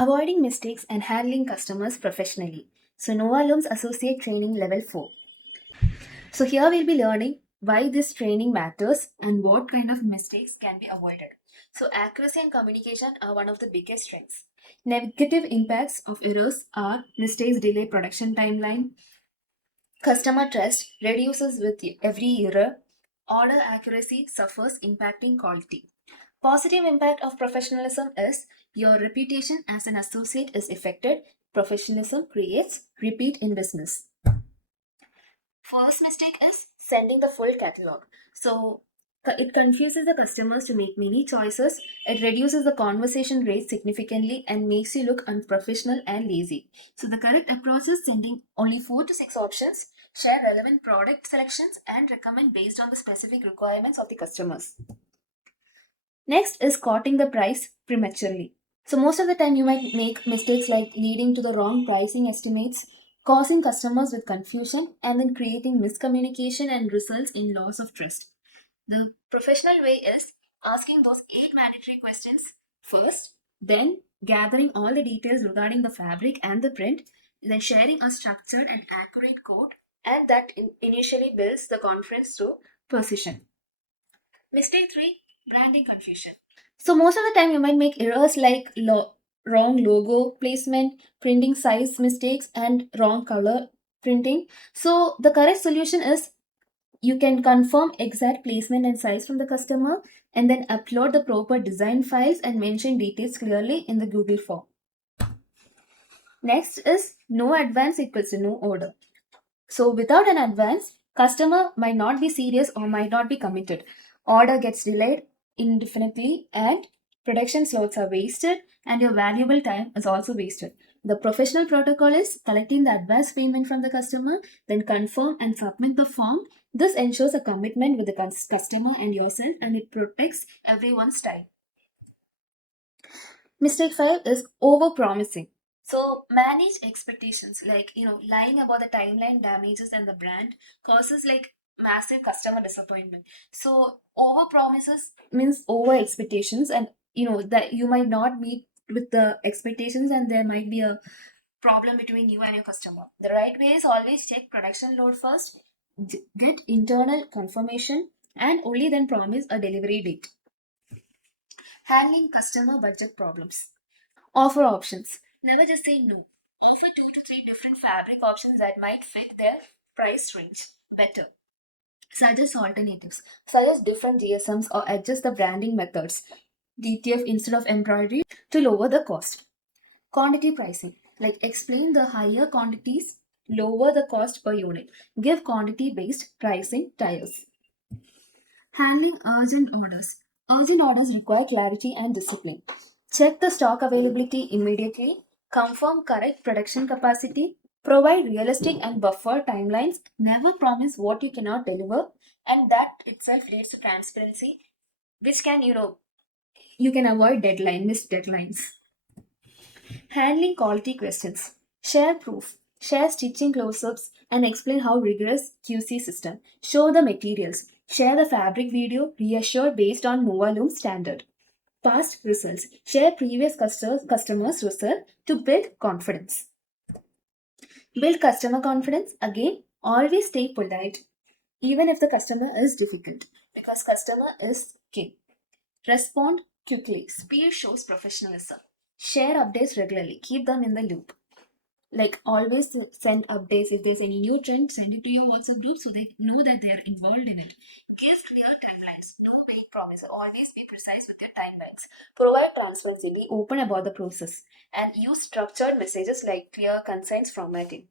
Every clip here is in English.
Avoiding mistakes and handling customers professionally. So Novalooms Associate Training Level 4. So here we'll be learning why this training matters and what kind of mistakes can be avoided. So accuracy and communication are one of the biggest strengths. Negative impacts of errors are mistakes delay production timeline, customer trust reduces with every error, order accuracy suffers impacting quality. Positive impact of professionalism is your reputation as an associate is affected. Professionalism creates repeat in business. First mistake is sending the full catalog. So it confuses the customers to make many choices. It reduces the conversation rate significantly and makes you look unprofessional and lazy. So the correct approach is sending only 4 to 6 options, share relevant product selections, and recommend based on the specific requirements of the customers. Next is quoting the price prematurely. So most of the time you might make mistakes like leading to the wrong pricing estimates, causing customers with confusion, and then creating miscommunication and results in loss of trust. The professional way is asking those 8 mandatory questions first, then gathering all the details regarding the fabric and the print, then sharing a structured and accurate quote, and that initially builds the confidence through precision. Mistake 3, branding confusion. So, most of the time, you might make errors like wrong logo placement, printing size mistakes, and wrong color printing. So, the correct solution is you can confirm exact placement and size from the customer and then upload the proper design files and mention details clearly in the Google form. Next is no advance equals to no order. So, without an advance, customer might not be serious or might not be committed. Order gets delayed indefinitely and production slots are wasted and your valuable time is also wasted. The professional protocol is collecting the advance payment from the customer, then confirm and submit the form. This ensures a commitment with the customer and yourself and it protects everyone's time. Mistake 5 is over promising. So manage expectations like lying about the timeline damages and the brand causes like massive customer disappointment. So over promises means over expectations and that you might not meet with the expectations and there might be a problem between you and your customer. The right way is always check production load first, get internal confirmation and only then promise a delivery date. Handling customer budget problems. Offer options. Never just say no. Offer 2 to 3 different fabric options that might fit their price range better. Suggest alternatives. Suggest different GSMs or adjust the branding methods, DTF instead of embroidery, to lower the cost. Quantity pricing. Like explain the higher quantities, lower the cost per unit. Give quantity based pricing tiers. Handling urgent orders. Urgent orders require clarity and discipline. Check the stock availability immediately. Confirm correct production capacity. Provide realistic and buffer timelines. Never promise what you cannot deliver. And that itself leads to transparency, which can, you can avoid missed deadlines. Handling quality questions. Share proof. Share stitching close-ups and explain how rigorous QC system. Show the materials. Share the fabric video. Reassure based on Novalooms standard. Past results. Share previous customers' result to build confidence. Build customer confidence. Again, always stay polite, even if the customer is difficult, because customer is king. Respond quickly. Speed shows professionalism. Share updates regularly. Keep them in the loop. Like always send updates. If there's any new trend, send it to your WhatsApp group so they know that they're involved in it. Give clear timelines. No vague promise. Always be precise with your timelines. Provide transparency. Be open about the process. And use structured messages like clear, concise formatting.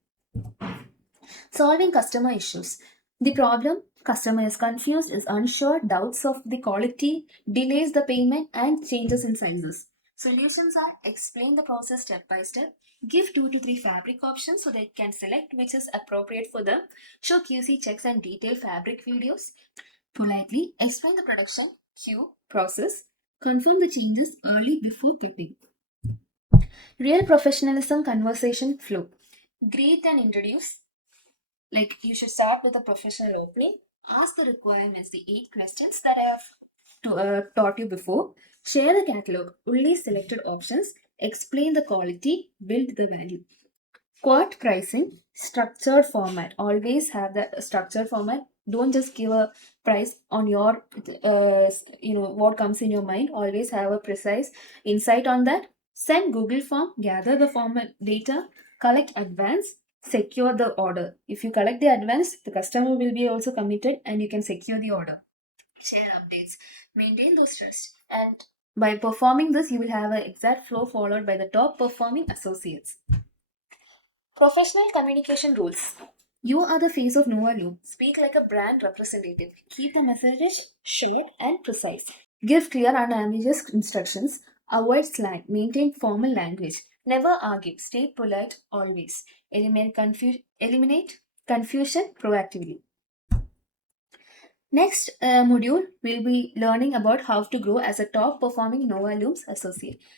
Solving customer issues. The problem, customer is confused, is unsure, doubts of the quality, delays the payment, and changes in sizes. Solutions are explain the process step by step, give 2 to 3 fabric options so they can select which is appropriate for them, show QC checks and detailed fabric videos, politely explain the production queue process, confirm the changes early before clipping. Real professionalism conversation flow. Greet and introduce. Like you should start with a professional opening, ask the requirements, the 8 questions that I have taught you before, share the catalog, only selected options, Explain the quality, build the value. Quote pricing, structured format. Always have that structured format. Don't just give a price on your, what comes in your mind. Always have a precise insight on that. Send Google form, gather the format data, collect advance, secure the order. If you collect the advance, the customer will be also committed and you can secure the order. Share updates, maintain those trust, and by performing this, you will have an exact flow followed by the top performing associates. Professional communication rules. You are the face of Novalooms. Speak like a brand representative. Keep the message short and precise. Give clear and ambiguous instructions. Avoid slang. Maintain formal language. Never argue. Stay polite always. Eliminate confusion proactively. Next module, we'll be learning about how to grow as a top performing Novalooms associate.